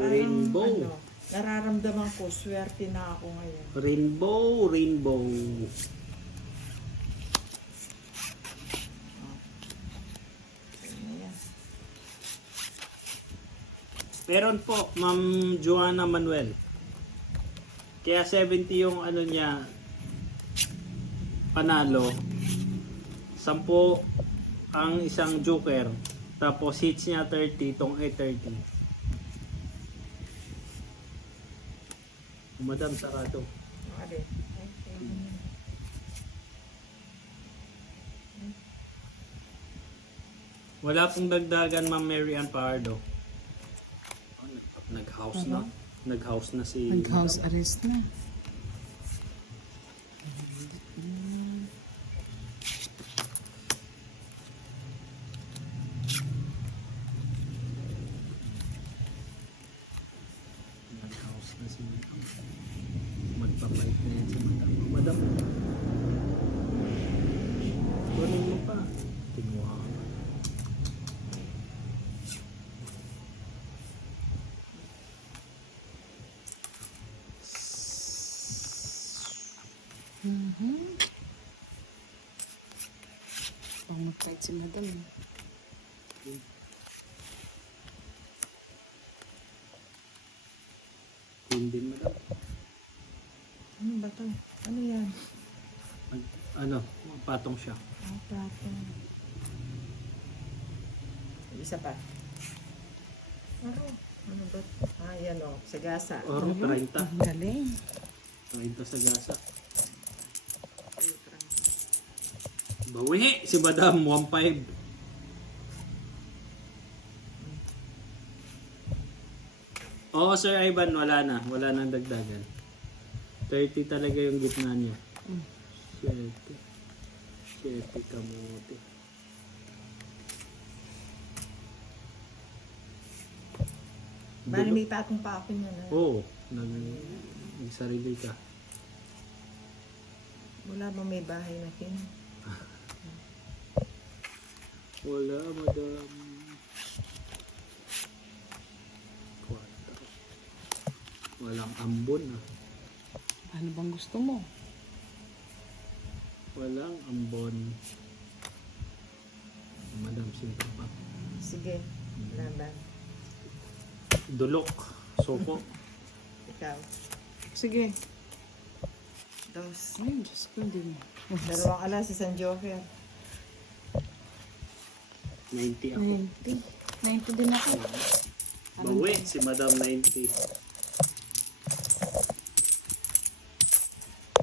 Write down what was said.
Rainbow. Ano, nararamdaman ko, swerte na ako ngayon. Rainbow, rainbow. Ano yan? Meron po, Ma'am Joanna Manuel. Kaya 70 yung ano niya, panalo. 10 ang isang joker. Tapos hits niya 30, itong A30. Madam, sarado. Okay. Wala pong dagdagan, Ma'am Mary Ann Pardo. Nag-house na. Nag-house na si Nag-house Madam. arrest na. Nag-house na si Madam. Magpapait na yan si Madam. Madam. Kunin mo pa. Kinuha ka. Pang magkait si madam. Queen din, Madam. Ano ba to? Ano yan? Ano, patong siya. Ah, plato. Isa pa. Ano ba? Ah, yan o. Sagasa. Oro, 30. Ang galing. 30 sa gasa. Bawi si Madam, 1.5. Oo, Sir Ivan, wala na. Wala nang dagdagan. 30 talaga yung gitna niya. 7. 7 kamote. Bali may patong pa ako niya na. Oo, nagsarili ka. Wala ba may bahay na kin? Wala, Madam. 4. Walang ambon ah. Ano bang gusto mo? Walang ambon. Madam, simple pa. Sige. Laban. Dulok. Sopo. Ikaw. Sige. Dos. Ay, Diyos ko, hindi mo. Dalawang alas, isang joker. 90 ako. 90. 90 din ako. Bawi si Madam 90.